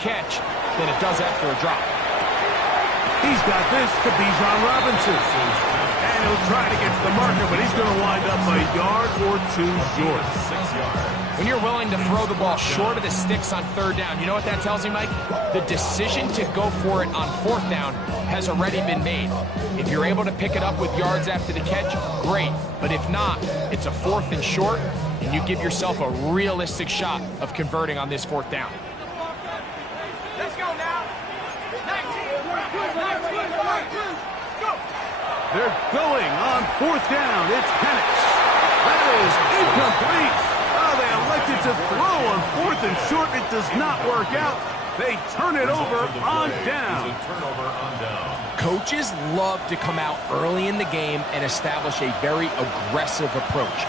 catch than it does after a drop. He's got this to Bijan Robinson. And he'll try to get to the marker, but he's going to wind up a yard or two short. 6 yards. When you're willing to throw the ball short of the sticks on third down, you know what that tells me, Mike? The decision to go for it on fourth down has already been made. If you're able to pick it up with yards after the catch, great. But if not, it's a 4th and short, and you give yourself a realistic shot of converting on this fourth down. Let's go now. 19. Go. They're going on fourth down. It's Penix. That is incomplete. Oh, they elected to throw on 4th and short. It does not work out. They turn it over on down. Coaches love to come out early in the game and establish a very aggressive approach.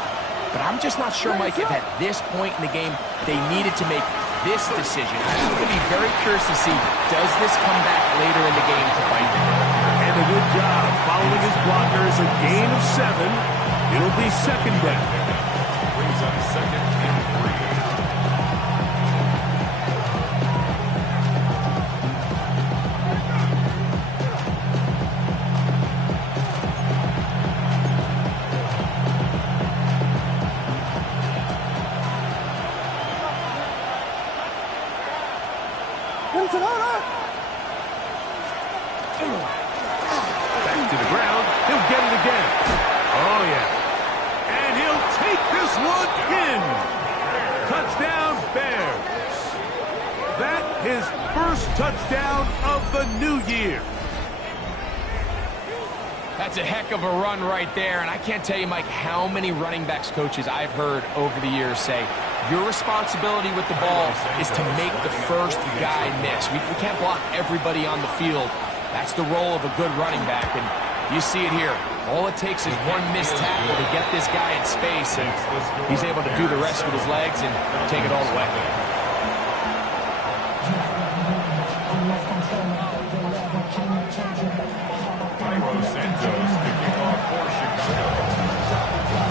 But I'm just not sure, Mike, if at this point in the game they needed to make this decision. I'm going to be very curious to see, does this come back later in the game to bite them? And a good job following his blockers. A gain of 7. It'll be second down. Brings up 2nd and 3. Back to the ground. He'll get it again. Oh, yeah. And he'll take this one in. Touchdown, Bears. That his first touchdown of the new year. That's a heck of a run right there, and I can't tell you, Mike, how many running backs coaches I've heard over the years say, your responsibility with the ball is to make the first guy miss. We can't block everybody on the field. That's the role of a good running back, and you see it here. All it takes is one missed tackle to get this guy in space, and he's able to do the rest with his legs and take it all the way.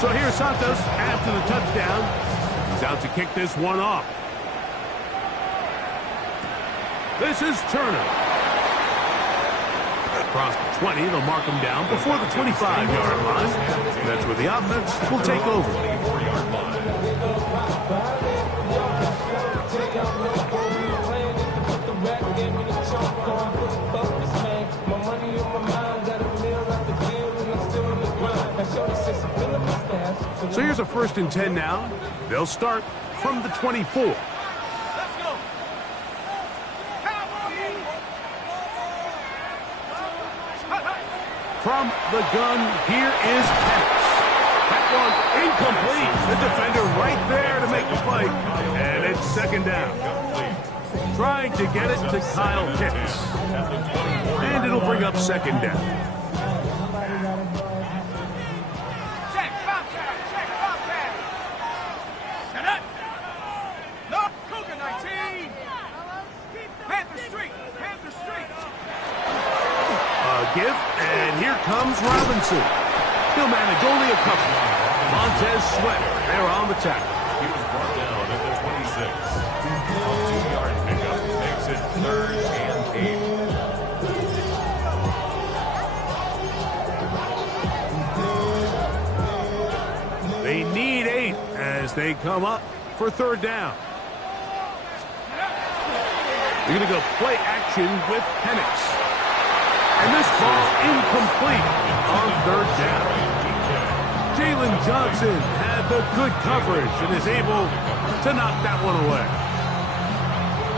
So here's Santos after the touchdown. He's out to kick this one off. This is Turner. Across the 20, they'll mark him down before the 25-yard line. That's where the offense will take over. So here's a 1st and 10 now. They'll start from the 24. Let's go. From the gun, here is Penix. That one incomplete. The defender right there to make the play. And it's second down. Trying to get it to Kyle Pitts. And it'll bring up second down. Check, Bobcat. Shut up. North Cougar 19. Panther Street. Give, and here comes Robinson. He'll manage only a couple. Montez Sweat, they're on the tackle. He was brought down at the 26. A 2-yard pickup makes it 3rd and 8. They need 8 as they come up for 3rd down. They're going to go play action with Penix. And this ball incomplete on 3rd down. Jalen Johnson had the good coverage and is able to knock that one away.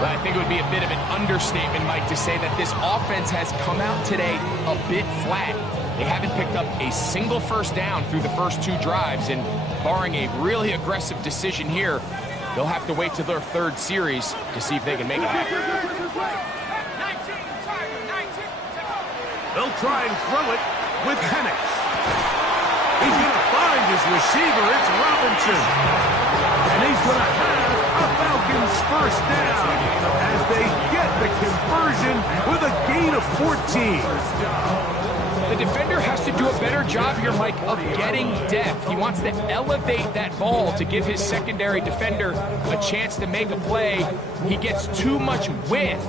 But I think it would be a bit of an understatement, Mike, to say that this offense has come out today a bit flat. They haven't picked up a single first down through the first 2 drives, and barring a really aggressive decision here, they'll have to wait to their 3rd series to see if they can make it happen. They'll try and throw it with Penix. He's going to find his receiver. It's Robinson. And he's going to have a Falcons first down as they get the conversion with a gain of 14. The defender has to do a better job here, Mike, of getting depth. He wants to elevate that ball to give his secondary defender a chance to make a play. He gets too much width,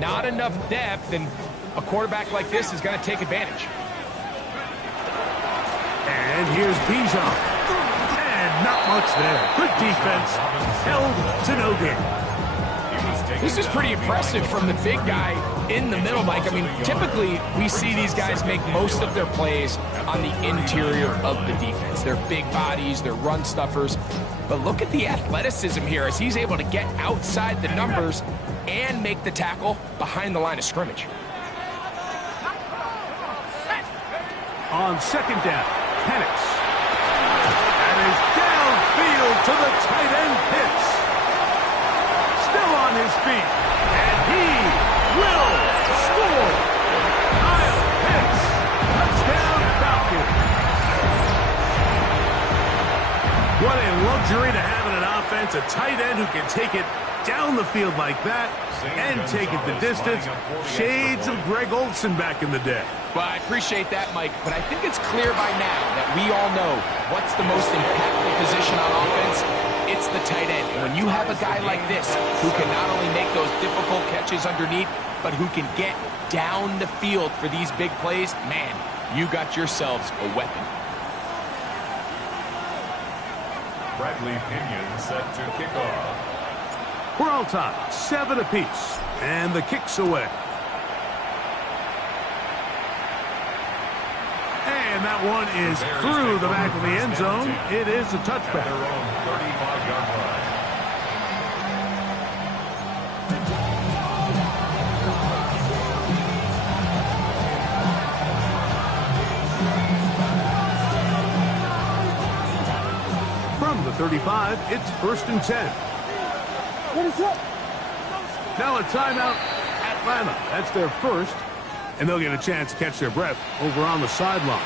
not enough depth, and a quarterback like this is going to take advantage. And here's Bijan. And not much there. Good defense. Held to no gain. This is pretty impressive from the big guy in the middle, Mike. I mean, typically we see these guys make most of their plays on the interior of the defense. They're big bodies, they're run stuffers. But look at the athleticism here as he's able to get outside the numbers and make the tackle behind the line of scrimmage. On second down, Penix. That is downfield to the tight end Pitts. Still on his feet, and he will score. Kyle Pitts, touchdown Falcons. What a luxury to have in an offense, a tight end who can take it down the field like that and take it the distance. Shades of Greg Olsen back in the day. Well, I appreciate that, Mike, but I think it's clear by now that we all know what's the most impactful position on offense. It's the tight end. And when you have a guy like this who can not only make those difficult catches underneath, but who can get down the field for these big plays, man, you got yourselves a weapon. Bradley Pinion set to kick off. We're all tied, 7 apiece, and the kick's away. And that one is through the back of the end zone. It is a touchback. Their own 35-yard line. From the 35, it's 1st and 10. What is up? Now a timeout, Atlanta. That's their first, and they'll get a chance to catch their breath over on the sideline.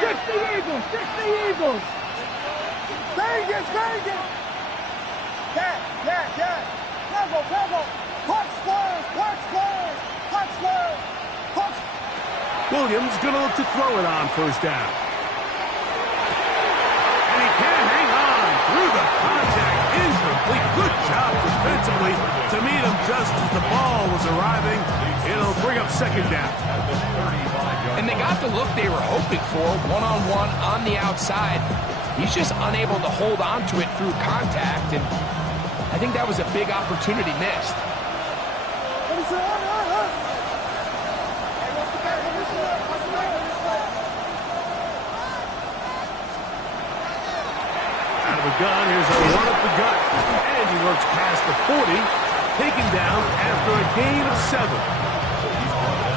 Fix the Eagles! Fix the Eagles! Vegas! Vegas! Yeah! Temple! Punch squares! Williams going to look to throw it on 1st down. And he can't hang on through the contact. Incomplete. Good job defensively to meet him just as the ball was arriving. It'll bring up 2nd down. And they got the look they were hoping for, one-on-one on the outside. He's just unable to hold on to it through contact, and I think that was a big opportunity missed. Out of the gun, here's a run up the gut. And he works past the 40, taken down after a gain of 7.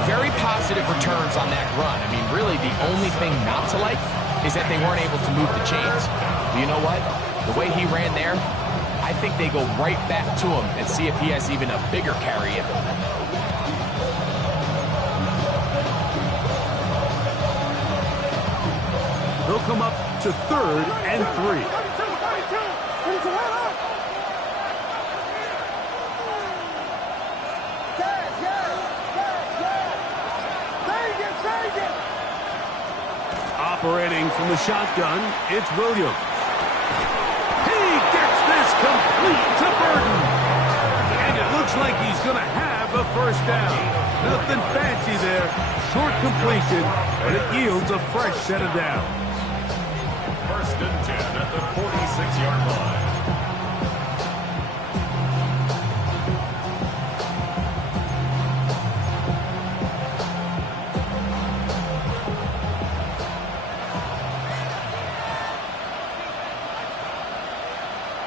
Very positive returns on that run. I mean, really, the only thing not to like is that they weren't able to move the chains. But you know what? The way he ran there, I think they go right back to him and see if he has even a bigger carry in him. They'll come up to 3rd and 3. Operating from the shotgun, it's Williams. He gets this complete to Burton. And it looks like he's going to have a 1st down. Nothing fancy there. Short completion, but it yields a fresh set of downs. 1st and 10 at the 46-yard line.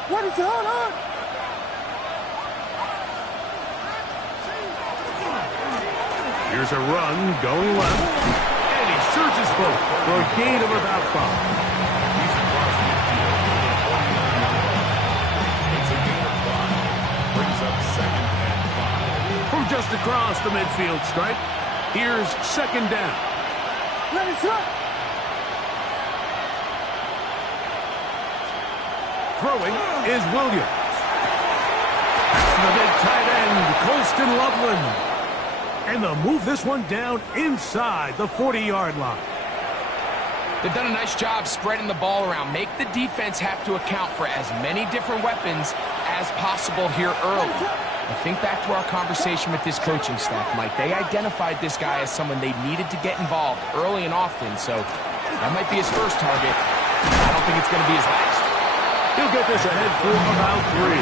What is going on? Here's a run going left. And he surges forward for a gain of about 5. He's across the field for the 49-yard line. It's a gain of 5. Brings up 2nd and 5. From just across the midfield stripe, here's 2nd down. Ready, set. Throwing is Williams. That's the big tight end, Colston Loveland. And they'll move this one down inside the 40-yard line. They've done a nice job spreading the ball around. Make the defense have to account for as many different weapons as possible here early. I think back to our conversation with this coaching staff, Mike. They identified this guy as someone they needed to get involved early and often, so that might be his first target. I don't think it's going to be his last. He'll get this ahead for about 3.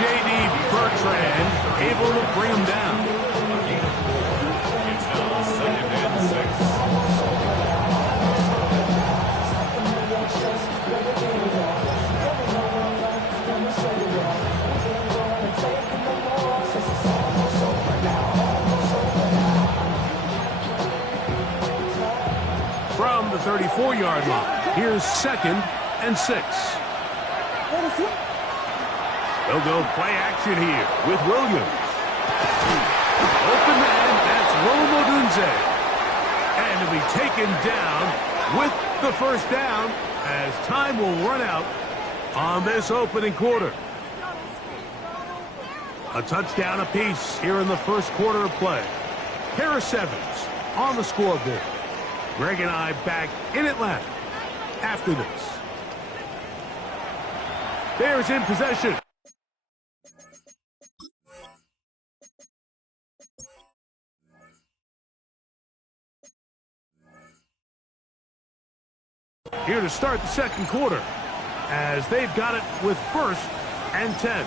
J.D. Bertrand able to bring him down. It's now 2nd and 6. From the 34-yard line, here's 2nd and 6. They'll go play action here with Williams. Open man, that's Rome Odunze. And he'll be taken down with the first down as time will run out on this opening quarter. A touchdown apiece here in the first quarter of play. Pair of 7s on the scoreboard. Greg and I back in Atlanta after this. Bears in possession. Here to start the second quarter as they've got it with 1st and 10.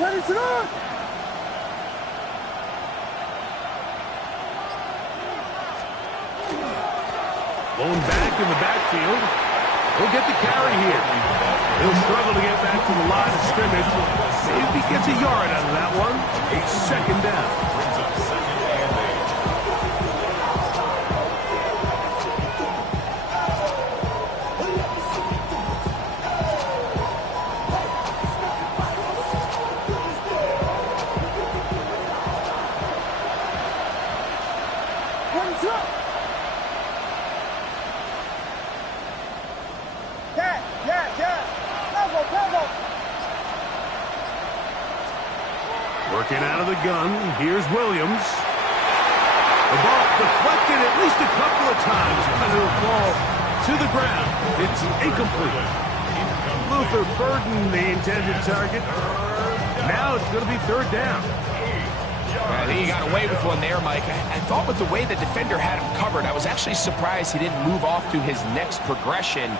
Ready, set. Blown back in the backfield. He'll get the carry here. He'll struggle to get back to the line of scrimmage. Maybe he gets a yard out of that one. A 2nd down. Brings up 2nd and 8. Ready, set. Working out of the gun. Here's Williams. The ball deflected at least a couple of times. And it'll fall to the ground. It's incomplete. Luther Burden, the intended target. Now it's going to be 3rd down. I think he got away with one there, Mike. I thought with the way the defender had him covered, I was actually surprised he didn't move off to his next progression.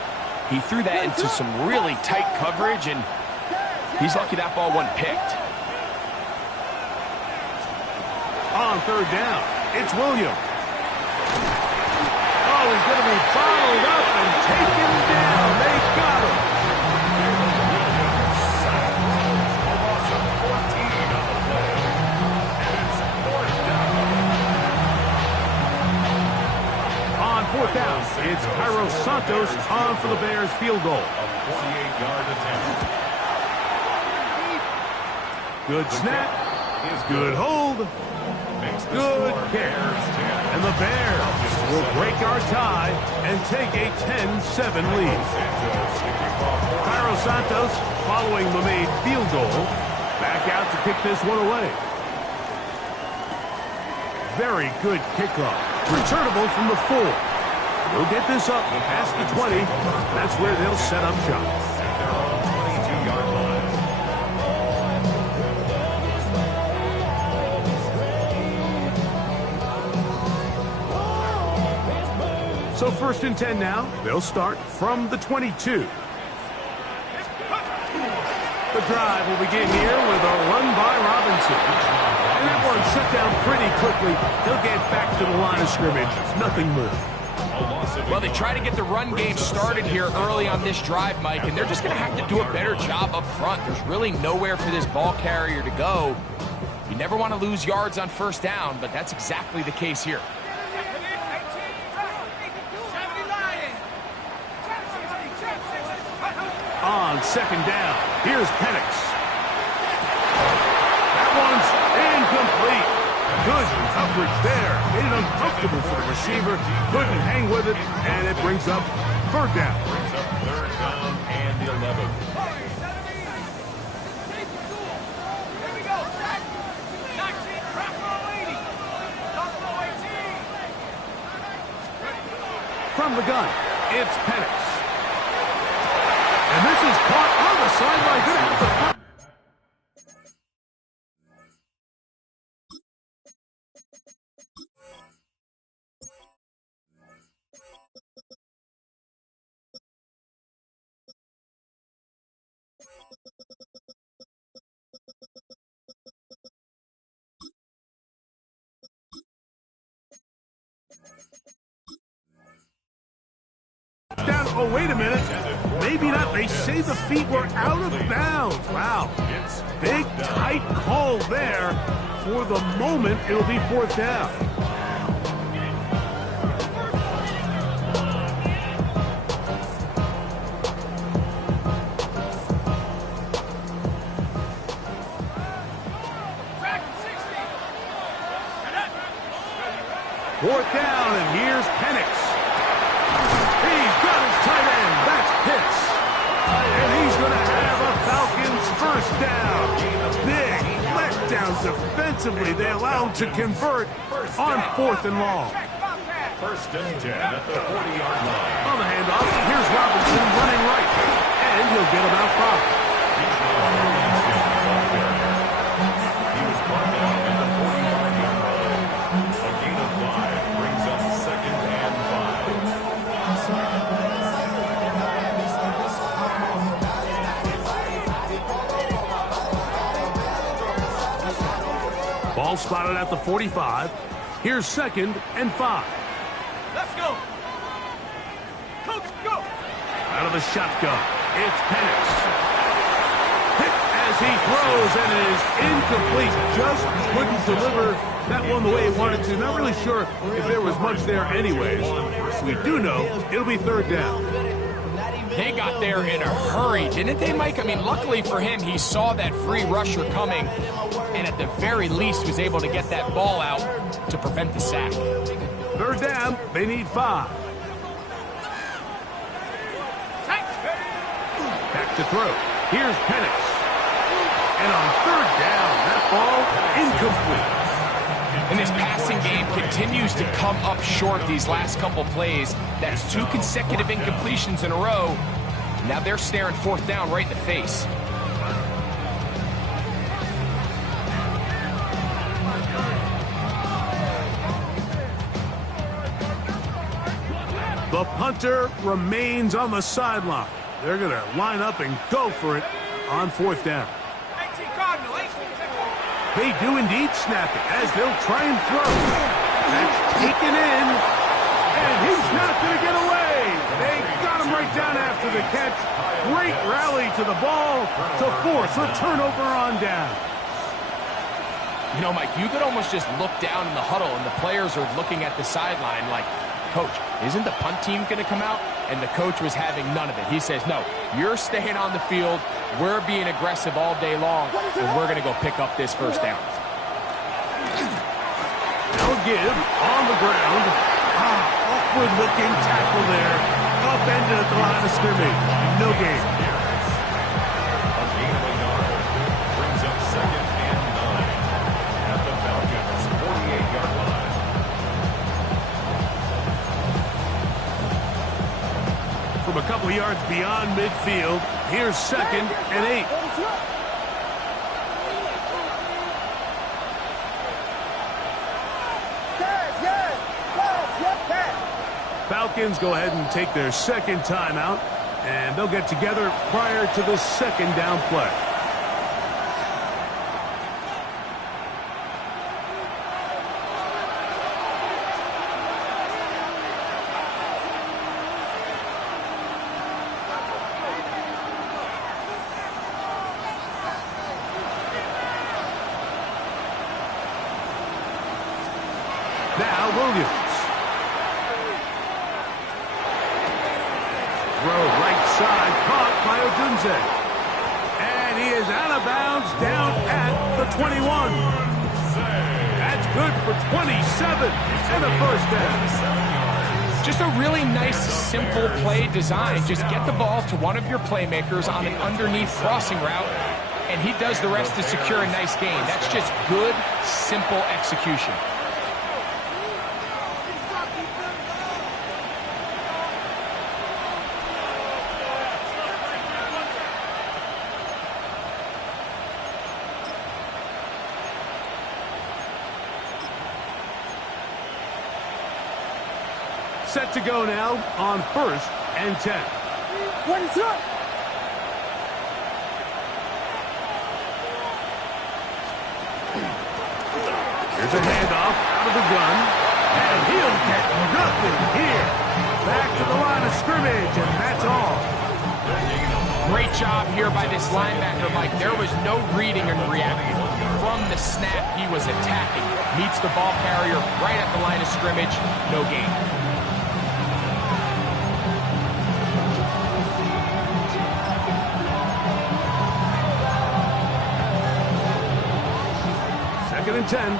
He threw that into some really tight coverage, and he's lucky that ball wasn't picked. On 3rd down, it's Williams. Oh, he's going to be bottled up and taken down. They got him. On 4th down, it's Cairo Santos on for the Bears field goal. 48-yard attempt. Good snap. Good hold. Good kick. And the Bears will break our tie and take a 10-7 lead. Cairo Santos, following the made field goal, back out to kick this one away. Very good kickoff. Returnable from the 4. They'll get this up past the 20. That's where they'll set up shop. They're on the 22-yard line. So 1st and 10 now. They'll start from the 22. The drive will begin here with a run by Robinson. And that one shut down pretty quickly. He'll get back to the line of scrimmage. Nothing more. Well, they try to get the run game started here early on this drive, Mike, and they're just going to have to do a better job up front. There's really nowhere for this ball carrier to go. You never want to lose yards on first down, but that's exactly the case here. On second down, here's Penix. That one's incomplete. Good coverage there. Made it uncomfortable for the receiver. Couldn't hang with it, and it brings up third down. Brings up third down and the 11. From the gun, it's Penix. And this is caught on the sideline. Good at the front. Down. Oh, wait a minute. Maybe not. They say the feet were out of bounds. Wow. Big, tight call there. For the moment, it'll be fourth down. Fourth down, and here's Penix. He's got his tight end. That's Pitts. And he's going to have a Falcons first down. Big letdown defensively. They allow him to convert on fourth and long. First and 10 at the 40-yard line. On the handoff, here's Robinson running right. And he'll get about 5. He's now on the inside ball carrier. He was brought down at the 40-yard line. A gain of 5 brings up second and 5. Ball spotted at the 45. Here's second and 5. Let's go. Coach, go. Out of the shotgun, it's Penix. Hit as he throws, and it is incomplete. Just couldn't deliver that one the way he wanted to. Not really sure if there was much there anyways. We do know it'll be third down. They got there in a hurry, didn't they, Mike? I mean, luckily for him, he saw that free rusher coming, and at the very least was able to get that ball out to prevent the sack. Third down, they need 5. Back to throw. Here's Penix. And on third down, that ball incomplete. And this passing game continues to come up short these last couple plays. That's 2 consecutive incompletions in a row. Now they're staring fourth down right in the face. The punter remains on the sideline. They're going to line up and go for it on fourth down. They do indeed snap it as they'll try and throw. That's taken in, and he's not going to get away. They got him right down after the catch. Great rally to the ball to force a turnover on down. You know, Mike, you could almost just look down in the huddle, and the players are looking at the sideline like, Coach, isn't the punt team going to come out? And the coach was having none of it. He says, no, you're staying on the field. We're being aggressive all day long, and we're going to go pick up this first down. They'll give on the ground. Awkward-looking tackle there. Upended at the line of scrimmage. No gain. A gain of a yard brings up second and 9 at the Falcons' 48-yard line. From a couple yards beyond midfield, here's second and 8. Falcons go ahead and take their second timeout, and they'll get together prior to the second down play. Now Williams. Throw right side, caught by Odunze. And he is out of bounds down at the 21. That's good for 27 and a first down. Just a really nice, simple play design. Just get the ball to one of your playmakers on an underneath crossing route, and he does the rest to secure a nice gain. That's just good, simple execution. Set to go now on 1st and 10. What is up? Here's a handoff out of the gun, and he'll get nothing here. Back to the line of scrimmage, and that's all. Great job here by this linebacker, Mike. There was no reading and reacting. From the snap, he was attacking. Meets the ball carrier right at the line of scrimmage. No gain. Second and 10.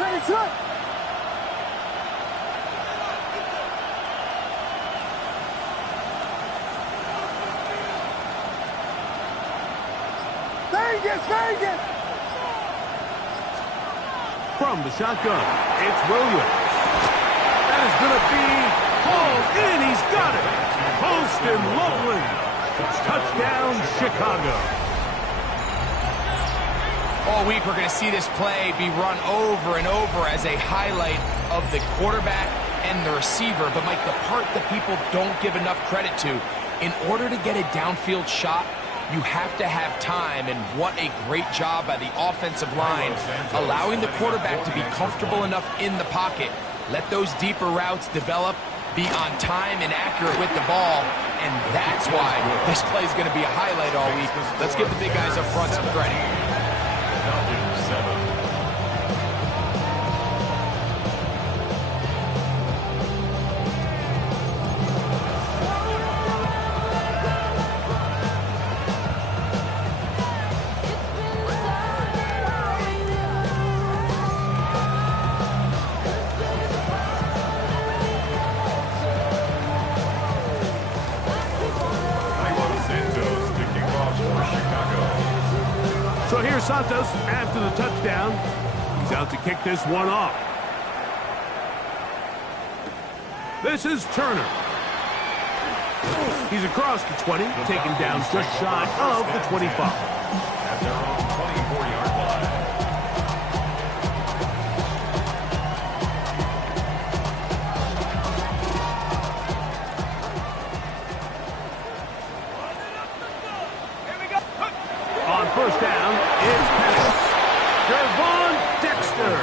Raise up. Vegas! From the shotgun, it's Williams. That is going to be hauled in. He's got it. Poston Loveland. Touchdown, Chicago. All week, we're going to see this play be run over and over as a highlight of the quarterback and the receiver. But, Mike, the part that people don't give enough credit to, in order to get a downfield shot, you have to have time, and what a great job by the offensive line, allowing the quarterback to be comfortable enough in the pocket. Let those deeper routes develop, be on time and accurate with the ball, and that's why this play is going to be a highlight all week. Let's give the big guys up front some credit. Falcons 7. So here's Santos after the touchdown. He's out to kick this one off. This is Turner. He's across the 20, taken down just shy of the 25. At their own 24-yard line. On first down, it's Pettis. Gervon Dexter.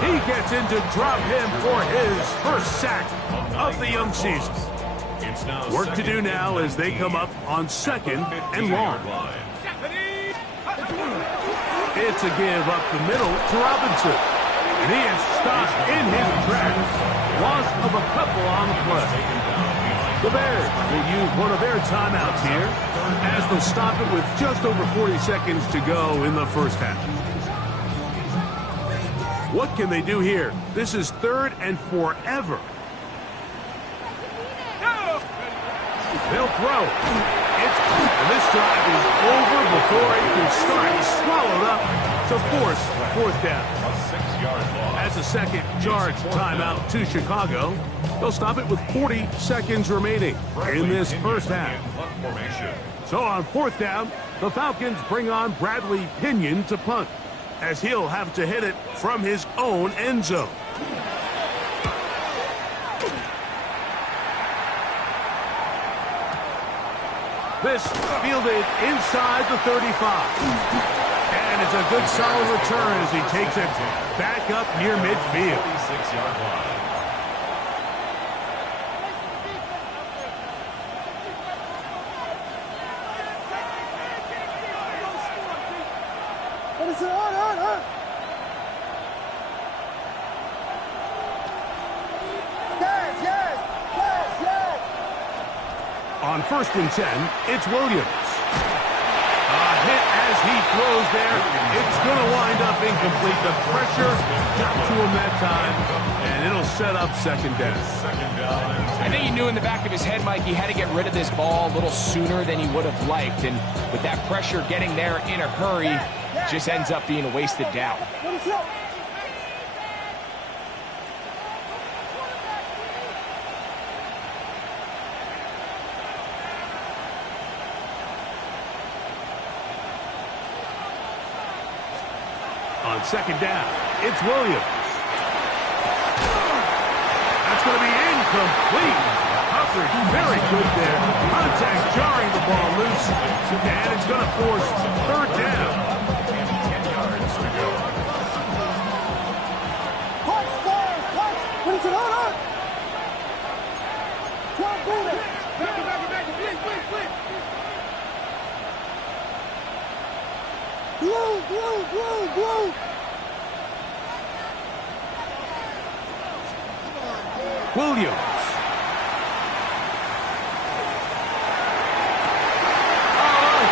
He gets in to drop him for his first sack of the young season. Work to do now as they come up on second and long. It's a give up the middle to Robinson. And he is stopped in his tracks. Loss of a couple on the play. The Bears will use one of their timeouts here as they'll stop it with just over 40 seconds to go in the first half. What can they do here? This is third and forever. They'll throw. And this drive is over before it can start. He's swallowed up to force fourth down. A 6-yard loss. As a second charge timeout to Chicago, they'll stop it with 40 seconds remaining in this first half. So on fourth down, the Falcons bring on Bradley Pinion to punt, as he'll have to hit it from his own end zone. This fielded inside the 35. And it's a good solid return as he takes it back up near midfield. 46-yard line. On 1st and 10, it's Williams. A hit as he throws there. It's going to wind up incomplete. The pressure got to him that time, and it'll set up 2nd down. I think he knew in the back of his head, Mike, he had to get rid of this ball a little sooner than he would have liked. And with that pressure getting there in a hurry, just ends up being a wasted down. On 2nd down, it's Williams. That's going to be incomplete. Coverage very good there. Contact jarring the ball loose. And it's going to force 3rd down. 10 yards to go. Punch, fire, punch. What is it? Hold on. Come on, move it. Back, quick. Blue. Williams.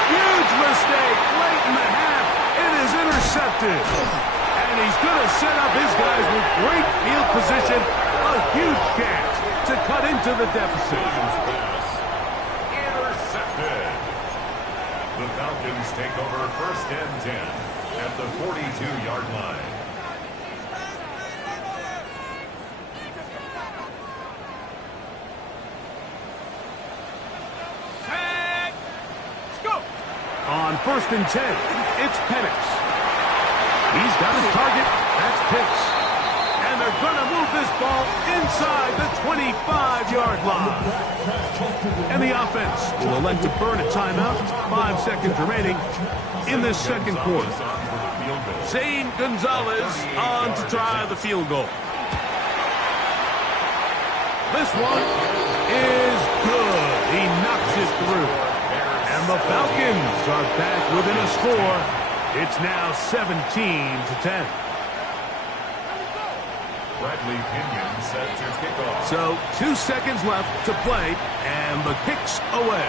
Huge mistake late in the half. It is intercepted. And he's going to set up his guys with great field position. A huge chance to cut into the deficit. Intercepted. The Falcons take over 1st and 10 at the 42-yard line. On 1st and 10, it's Penix. He's got his target. That's Pitts. And they're going to move this ball inside the 25-yard line. And the offense will elect to burn a timeout. 5 seconds remaining in this 2nd quarter. Zane Gonzalez on to try the field goal. This one is good. He knocks it through. And the Falcons are back within a score. It's now 17-10. Bradley Pinion set to kick off. So 2 seconds left to play, and the kick's away.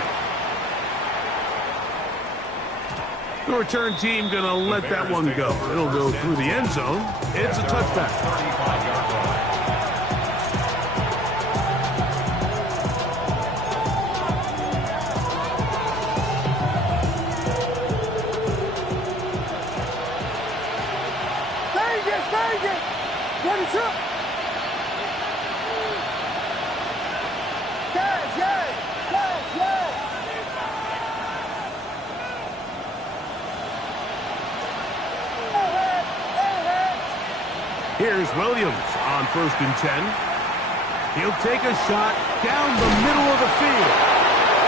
The return team going to let that one go. It'll go through the end zone. It's a touchback. 35-yard line. What is up? Yes. Here's Williams on 1st and 10. He'll take a shot down the middle of the field.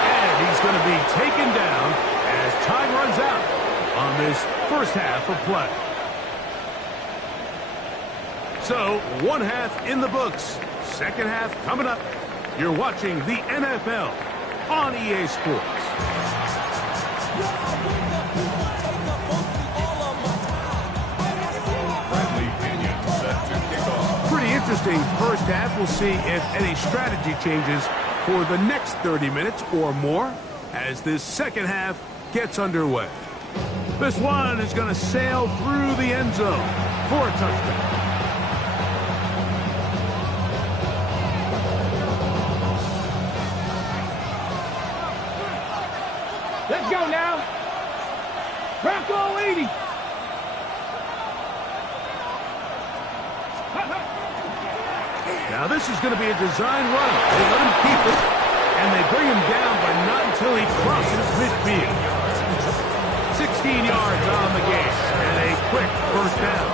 And he's going to be taken down as time runs out on this 1st half of play. So, 1 half in the books. 2nd half coming up. You're watching the NFL on EA Sports. Bradley Pinion set to kick off. Pretty interesting 1st half. We'll see if any strategy changes for the next 30 minutes or more as this 2nd half gets underway. This one is going to sail through the end zone for a touchdown. Let's go now. Bronco 80. Now this is going to be a design run. They let him keep it, and they bring him down, but not until he crosses midfield. 16 yards on the game, and a quick 1st down.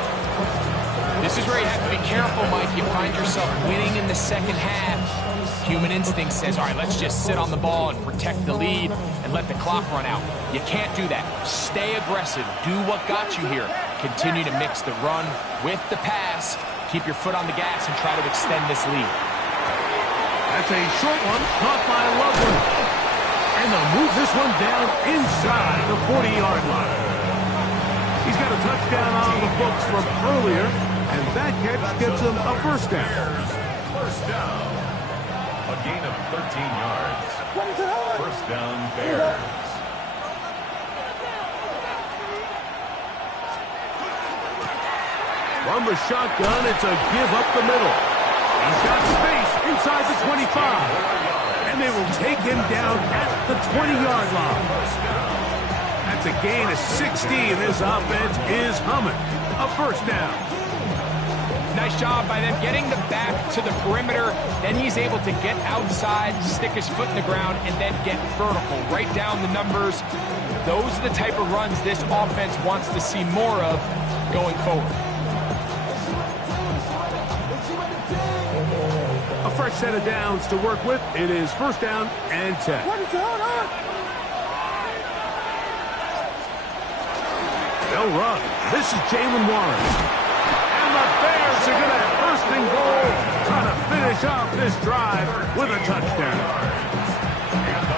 This is where you have to be careful, Mike. You find yourself winning in the 2nd half. Human instinct says, all right, let's just sit on the ball and protect the lead and let the clock run out. You can't do that. Stay aggressive. Do what got you here. Continue to mix the run with the pass. Keep your foot on the gas and try to extend this lead. That's a short one, caught by Loveland. And they'll move this one down inside the 40-yard line. He's got a touchdown on the books from earlier, and that catch gets him a 1st down. First down. A gain of 13 yards. First down, Bears. From the shotgun, it's a give up the middle. He's got space inside the 25. And they will take him down at the 20-yard line. That's a gain of 16. This offense is humming. A first down. Nice job by them getting the back to the perimeter. Then he's able to get outside, stick his foot in the ground, and then get vertical. Right down the numbers. Those are the type of runs this offense wants to see more of going forward. A fresh set of downs to work with. It is first down and 10. They'll run. This is Jalen Warren. And the Bears are going to have first and goal, trying to finish off this drive with a touchdown.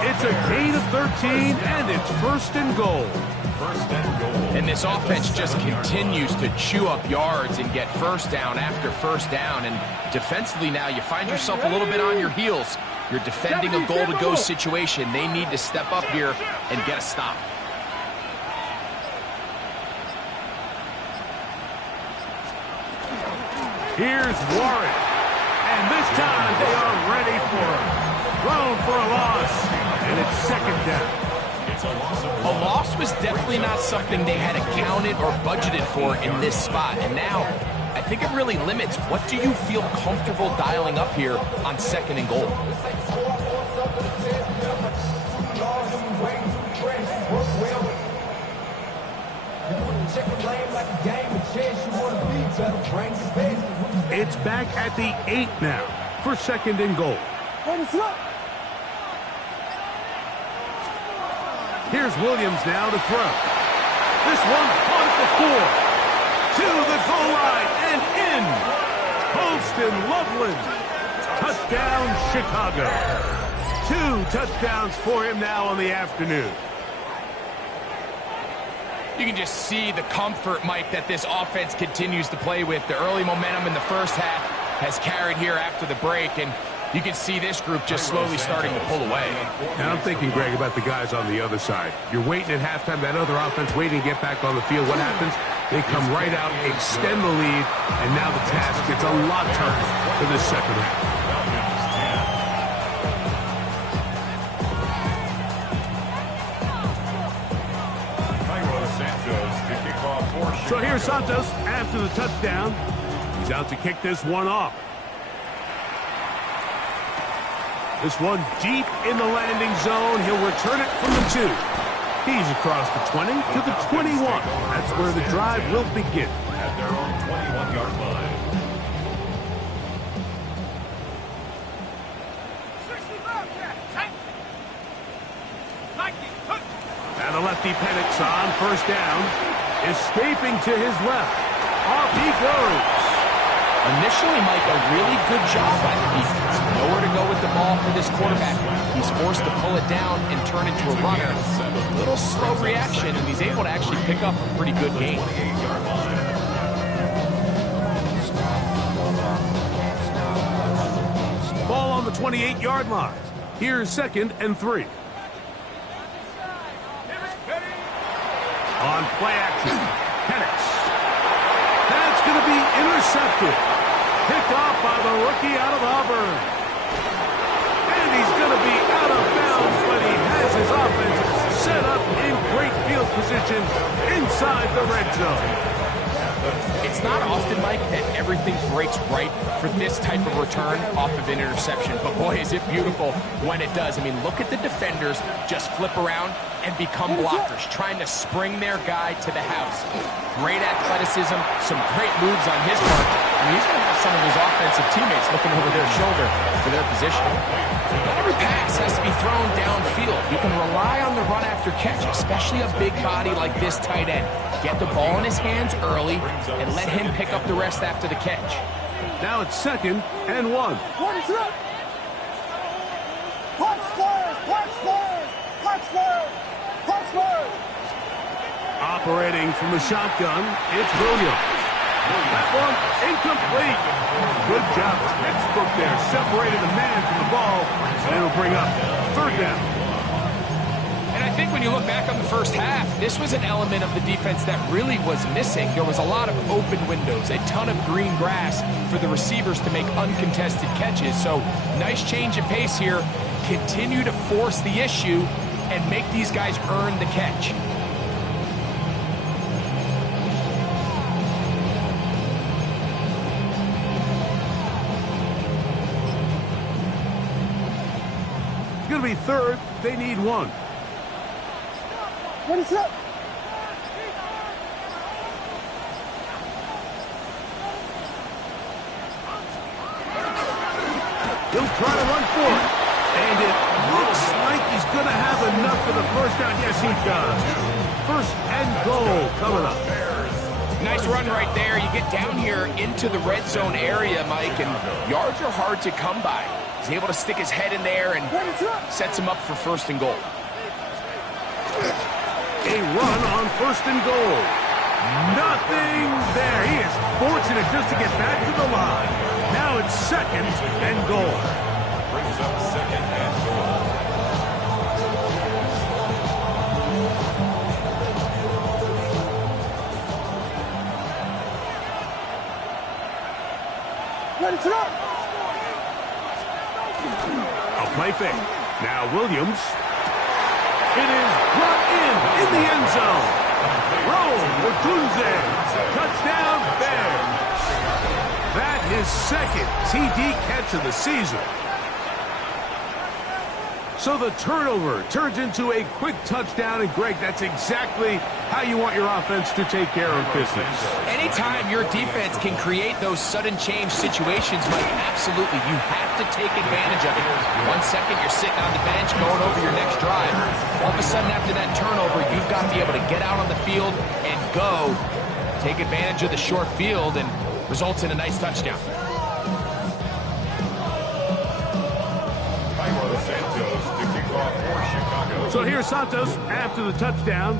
It's a gain of 13, and it's first and goal. First and goal. And this offense just continues to chew up yards and get first down after first down. And defensively now, you find yourself a little bit on your heels. You're defending a goal-to-go situation. They need to step up here and get a stop. Here's Warren. And this time they are ready for him. Thrown for a loss. And it's second down. A loss was definitely not something they had accounted or budgeted for in this spot. And now, I think it really limits what do you feel comfortable dialing up here on second and goal. It's back at the 8 now for second and goal. Here's Williams now to throw. This one caught at the 4. To the goal line and in. Holston Loveland. Touchdown, Chicago. 2 touchdowns for him now on the afternoon. You can just see the comfort, Mike, that this offense continues to play with. The early momentum in the first half has carried here after the break, and you can see this group just slowly starting to pull away. And I'm thinking, Greg, about the guys on the other side. You're waiting at halftime, that other offense waiting to get back on the field. What happens? They come right out, extend the lead, and now the task gets a lot tougher for this second half. So here's Santos after the touchdown. He's out to kick this one off. This one deep in the landing zone. He'll return it from the 2. He's across the 20 to the 21. That's where the drive will begin. At their own 21-yard line. And the lefty Penix on first down. Escaping to his left. Off he goes. Initially, Mike, a really good job by the defense. Nowhere to go with the ball for this quarterback. He's forced to pull it down and turn into a runner. A little slow reaction, and he's able to actually pick up a pretty good game. Ball on the 28-yard line. Here's second and 3. On play action, Penix. That's going to be intercepted. Picked off by the rookie out of Auburn. And he's going to be out of bounds, but he has his offense set up in great field position inside the red zone. It's not often, Mike, that everything breaks right for this type of return off of an interception. But boy, is it beautiful when it does. I mean, look at the defenders just flip around and become blockers, trying to spring their guy to the house. Great athleticism, some great moves on his part. I mean, he's going to have some of his offensive teammates looking over their shoulder for their position. Not every pass has to be thrown downfield. You can rely on the run after catch, especially a big body like this tight end. Get the ball in his hands early and let him pick up the rest after the catch. Now it's second and 1. Operating from the shotgun, it's Williams. That one incomplete. Good job. Textbook there. Separated the man from the ball, and it'll bring up third down. And I think when you look back on the first half, this was an element of the defense that really was missing. There was a lot of open windows, a ton of green grass for the receivers to make uncontested catches. So nice change of pace here. Continue to force the issue and make these guys earn the catch. It's going to be third. They need one. What is up? He'll try to run for it. And it looks like he's going to have enough for the first down. Yes, he does. First and goal coming up. Nice run right there. You get down here into the red zone area, Mike, and yards are hard to come by. He's able to stick his head in there and sets him up for first and goal. A run on first and goal. Nothing there. He is fortunate just to get back to the line. Now it's second and goal. Brings up second and goal. Ready to up. A play fake. Now Williams. It is brought in the end zone. Rome Odunze. Touchdown, Bears. That is second TD catch of the season. So the turnover turns into a quick touchdown, and Greg, that's exactly how you want your offense to take care of business. Anytime your defense can create those sudden change situations, Mike, absolutely, you have to take advantage of it. 1 second, you're sitting on the bench going over your next drive. All of a sudden, after that turnover, you've got to be able to get out on the field and go. Take advantage of the short field and results in a nice touchdown. So here's Santos after the touchdown.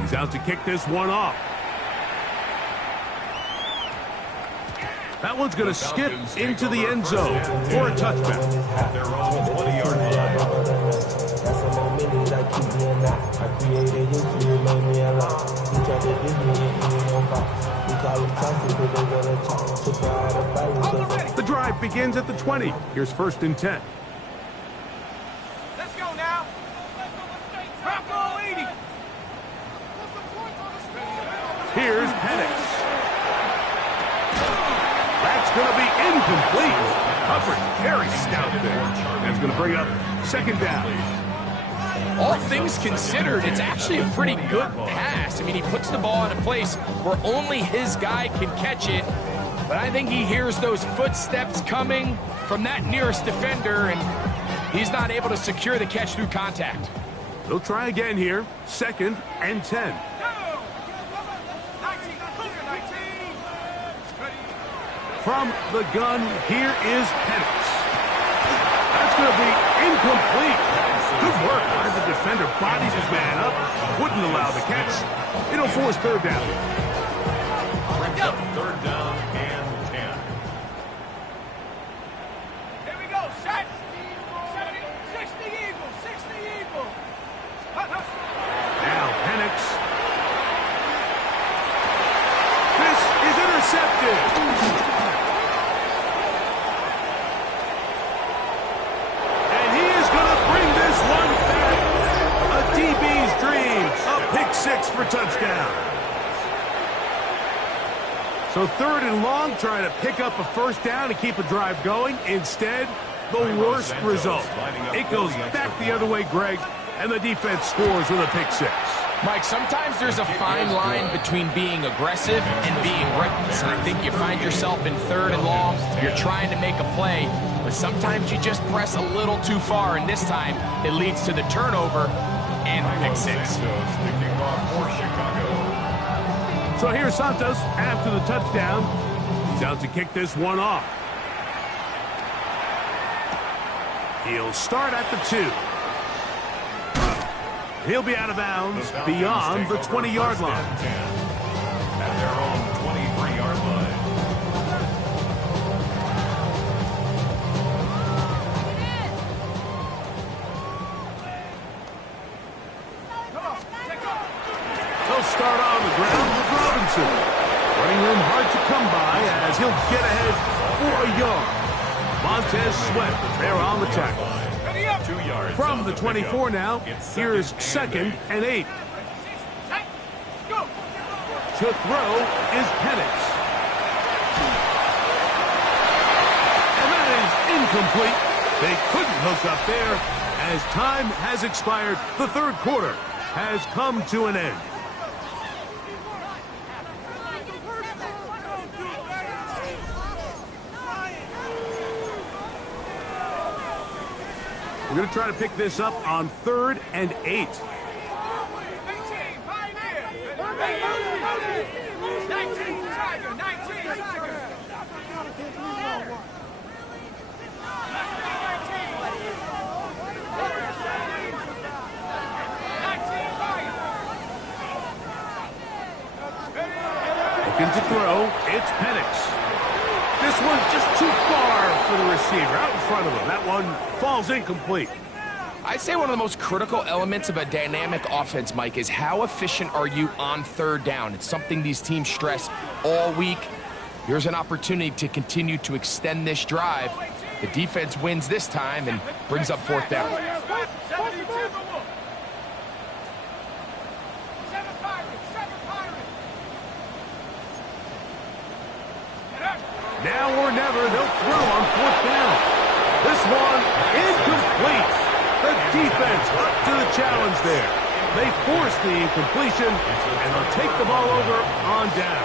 He's out to kick this one off. That one's going to skip into the end zone for a touchback. At their own 20-yard line. The drive begins at the 20. Here's first and 10. Let's go now. Bronco 80. Here's Penix. That's going to be incomplete. Coverage very stout there. That's going to bring up second down. All things considered, it's actually a pretty good pass. I mean, he puts the ball in a place where only his guy can catch it. But I think he hears those footsteps coming from that nearest defender, and he's not able to secure the catch through contact. They'll try again here. Second and 10. From the gun, here is Penix. That's going to be incomplete. Good work. The defender bodies his man up. Wouldn't allow the catch. It'll force third down. Brings up third down and 10. Here we go. Set. 60 Eagles. 60 Eagles. Now Penix. This is intercepted. And he is going to bring this one back. A DB's dream. A pick six for touchdown. So third and long, trying to pick up a first down and keep a drive going. Instead, the worst result. It goes back the other way, Greg, and the defense scores with a pick six. Mike, sometimes there's a fine line between being aggressive and being reckless. And I think you find yourself in third and long, you're trying to make a play, but sometimes you just press a little too far, and this time it leads to the turnover and the pick six. So here's Santos after the touchdown. He's out to kick this one off. He'll start at the 2. He'll be out of bounds beyond the 20-yard line. At their own 23-yard line. start on the ground with Robinson. Running room hard to come by as he'll get ahead for a yard. Montez Sweat there on the tackle. 2 yards. From the 24 now, here's 2nd and 8. To throw is Penix. And that is incomplete. They couldn't hook up there as time has expired. The third quarter has come to an end. We're going to try to pick this up on 3rd and 8. 'Looking to throw, it's Penix. This one just too far for the receiver, out in front of him. That one falls incomplete. I'd say one of the most critical elements of a dynamic offense, Mike, is how efficient are you on 3rd down. It's something these teams stress all week. Here's an opportunity to continue to extend this drive. The defense wins this time and brings up 4th down. Now or never, they'll throw on 4th down. This one incomplete. The defense up to the challenge there. They force the incompletion, and they'll take the ball over on down.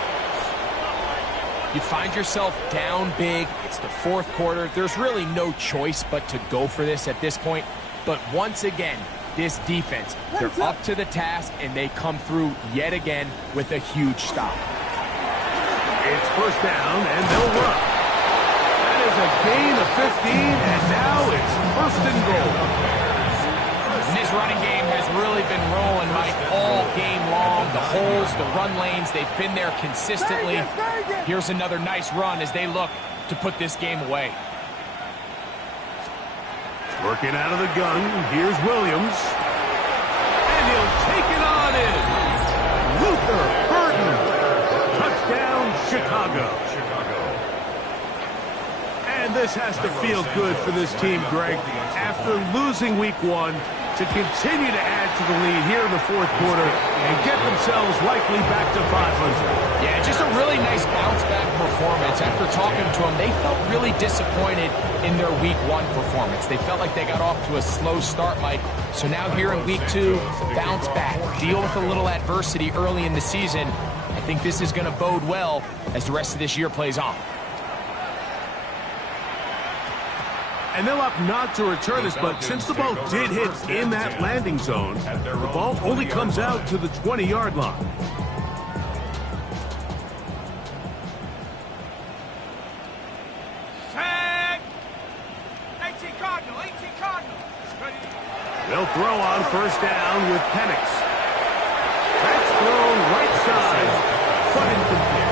You find yourself down big. It's the 4th quarter. There's really no choice but to go for this at this point. But once again, this defense, they're up to the task, and they come through yet again with a huge stop. It's 1st down, and they'll run. That is a gain of 15, and now it's 1st and goal. And this running game has really been rolling, Mike, all game long. The holes, the run lanes, they've been there consistently. Here's another nice run as they look to put this game away. Working out of the gun, here's Williams. And he'll take it on in. Luther Burton. Touchdown, Chicago. And this has to feel good for this team, Greg. After losing week 1, to continue to add to the lead here in the 4th quarter and get themselves likely back to 500. Yeah, just a really nice bounce-back performance. After talking to them, they felt really disappointed in their week 1 performance. They felt like they got off to a slow start, Mike. So now here in week 2, bounce back, deal with a little adversity early in the season. I think this is going to bode well as the rest of this year plays on. And they'll opt not to return this, but since the ball did hit in that landing zone, the ball only comes out to the 20-yard line. Set. 18 Cardinal, 18 Cardinal. They'll throw on 1st down with Penix. That's thrown right side, but incomplete.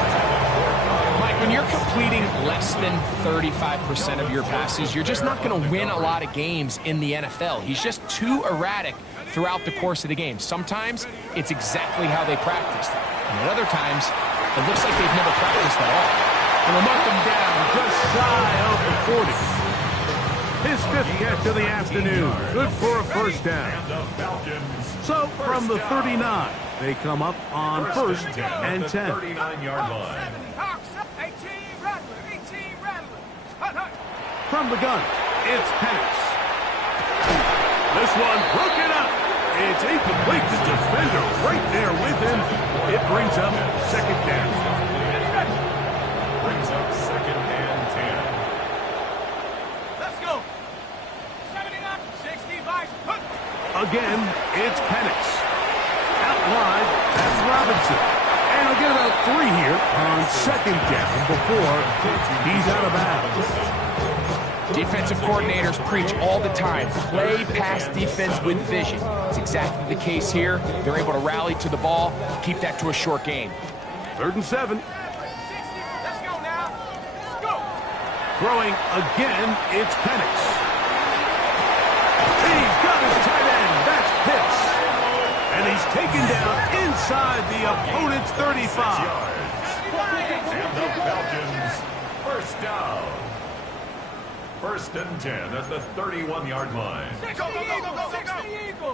Mike, when you're completing less than 35% of your passes, you're just not going to win a lot of games in the NFL. He's just too erratic throughout the course of the game. Sometimes it's exactly how they practiced. And at other times, it looks like they've never practiced at all. And we'll mark him down just shy of the 40. His 5th catch of the afternoon. Good for a 1st down. So from the 39, they come up on 1st and 10. 39-yard line. 18 Rattler, 18 Rattler. Hut, hut. From the gun, it's Penix. This one broken up. It's incomplete. The defender right there with him. It brings up 2nd down. Brings up 2nd and 10. Let's go. 79, 65. Hut. Again, it's Penix. Out wide, that's Robinson. And he'll get about 3 here on 2nd down before he's out of bounds. Defensive coordinators preach all the time, play pass defense with vision. It's exactly the case here. They're able to rally to the ball, keep that to a short game. 3rd and 7. 60. Let's go now. Go. Throwing again, it's Penix. He's got his tight end. That's Pitts. And he's taken down inside the opponent's 35. And the Falcons, first down. First and 10 at the 31-yard line. 60 Eagle, 60 Eagle.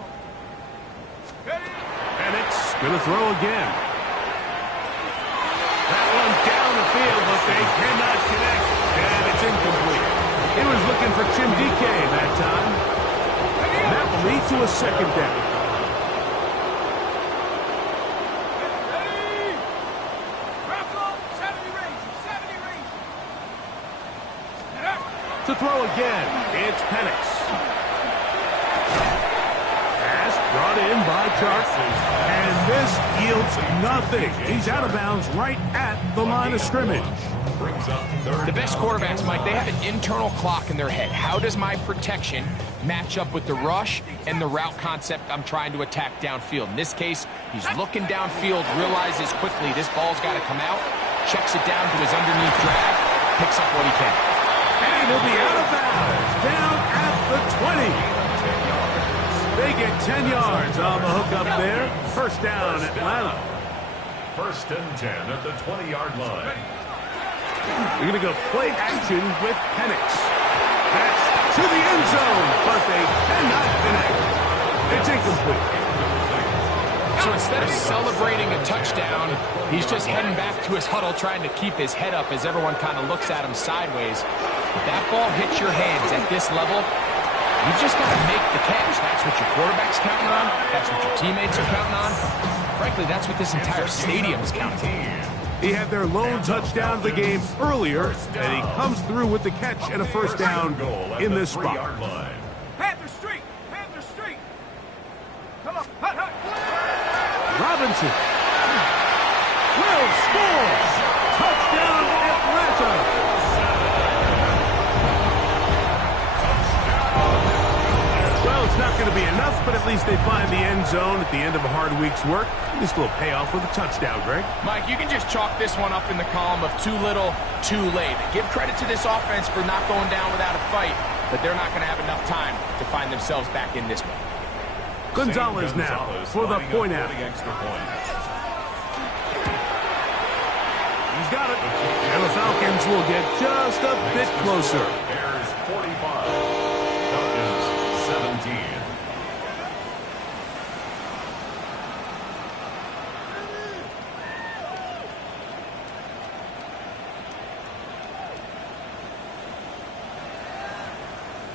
Penix going to throw again. That one down the field, but they cannot connect. And it's incomplete. He was looking for Jim DK that time. And that will lead to a second down. Ready? Grapple, 70 range, 70 range. To throw again, it's Penix. Pass brought in by Chark. And this yields nothing. He's out of bounds right at the line of scrimmage. The best quarterbacks, Mike, they have an internal clock in their head. How does my protection match up with the rush and the route concept I'm trying to attack downfield? In this case, he's looking downfield, realizes quickly this ball's got to come out, checks it down to his underneath drag, picks up what he can. And he'll be out of bounds, down at the 20. They get 10 yards on the hook up there. First down, Atlanta. First and 10 at the 20-yard line. We're going to go play action with Penix. Pass to the end zone, but they cannot connect. It's incomplete. So instead of celebrating a touchdown, he's just heading back to his huddle trying to keep his head up as everyone kind of looks at him sideways. If that ball hits your hands at this level, you've just got to make the catch. That's what your quarterback's counting on. That's what your teammates are counting on. Frankly, that's what this entire stadium is counting on. He had their lone touchdown of the game earlier, and he comes through with the catch and a first down in this spot. Panther Street, Panther Street. Come on, hut, hut. Robinson will score. Touchdown, Atlanta. Well, it's not going to be enough, but at least they find the end zone at the end of a hard week's work. At least a little payoff with a touchdown, Greg. Mike, you can just chalk this one up in the column of too little, too late. Give credit to this offense for not going down without a fight, but they're not going to have enough time to find themselves back in this one. Gonzalez now for the point after. He's got it. And the Falcons will get just a bit closer. Bears 45, Falcons 17.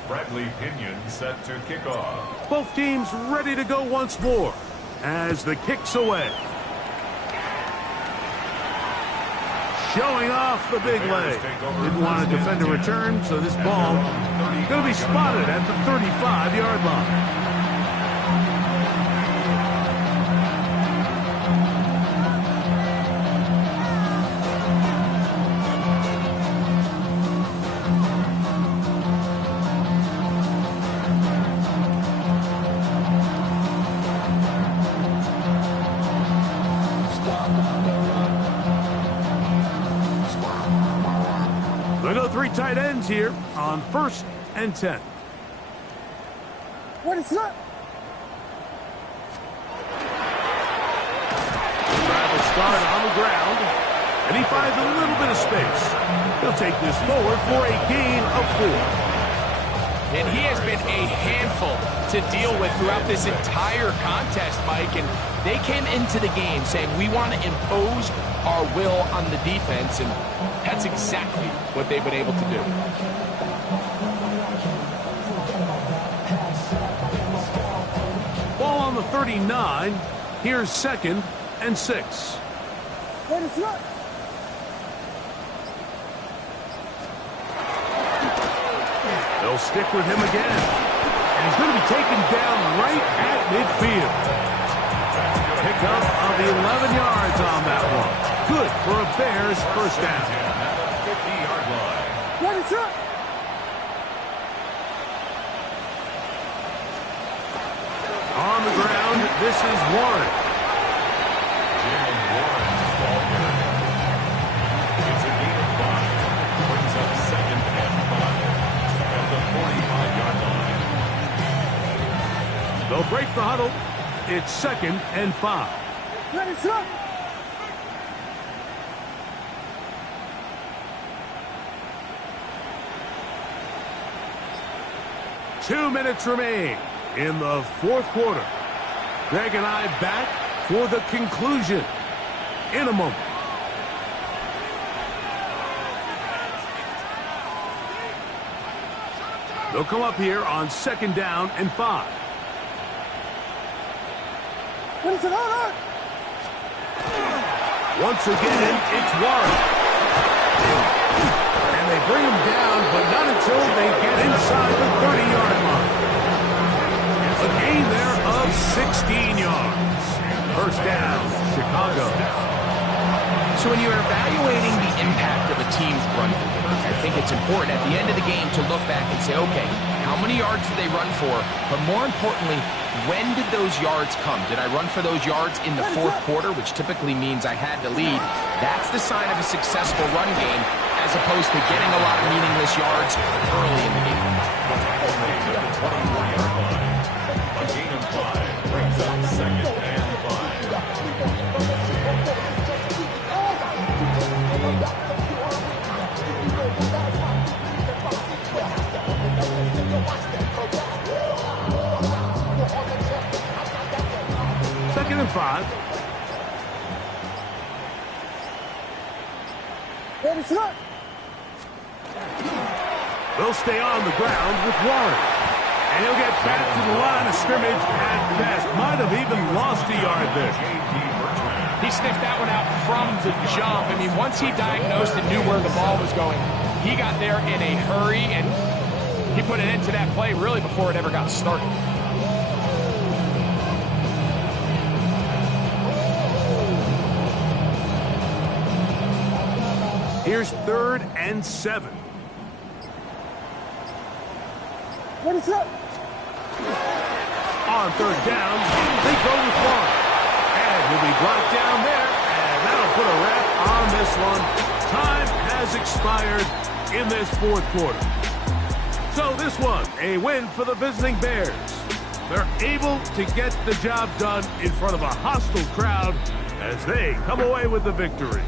Bradley Pinion set to kick off. Both teams ready to go once more as the kick's away. Showing off the big leg. Didn't want to defend a return, so this ball going to be spotted at the 35-yard line. Tight ends here on 1st and 10. What is that? Travis start on the ground, and he finds a little bit of space. He'll take this forward for a gain of 4. And he has been a handful to deal with throughout this entire contest, Mike. And they came into the game saying, we want to impose our will on the defense, and that's exactly what they've been able to do. Ball on the 39. Here's 2nd and 6. What is that? They'll stick with him again. And he's going to be taken down right at midfield. Pick up of the 11 yards on that one. Good for a Bears first down. 50-yard line. What is that? On the ground, this is Warren. Jalen Warren's ball carrier. It's a gain of 5. Brings up 2nd and 5 at the 45-yard line. They'll break the huddle. It's 2nd and 5. 2 minutes remain in the fourth quarter. Greg and I back for the conclusion in a moment. They'll come up here on 2nd down and 5. Once again, it's Warren. And they bring him down, but not until they get inside the 30-yard line. A gain there of 16 yards. First down, Chicago. So when you're evaluating the impact of a team's run, I think it's important at the end of the game to look back and say, okay, how many yards did they run for? But more importantly, when did those yards come? Did I run for those yards in the fourth quarter, which typically means I had to lead? That's the sign of a successful run game, as opposed to getting a lot of meaningless yards early in the game. A gain of 5 brings up 2nd and 5. Second and 5. They'll stay on the ground with Warren. And he'll get back to the line of scrimmage at best. Might have even lost a yard there. He sniffed that one out from the jump. I mean, once he diagnosed and knew where the ball was going, he got there in a hurry, and he put an end to that play really before it ever got started. Here's 3rd and 7. On 3rd down, they go with Warren. And he'll be brought down there, and that'll put a wrap on this one. Time has expired in this fourth quarter. So this one, a win for the visiting Bears. They're able to get the job done in front of a hostile crowd as they come away with the victory.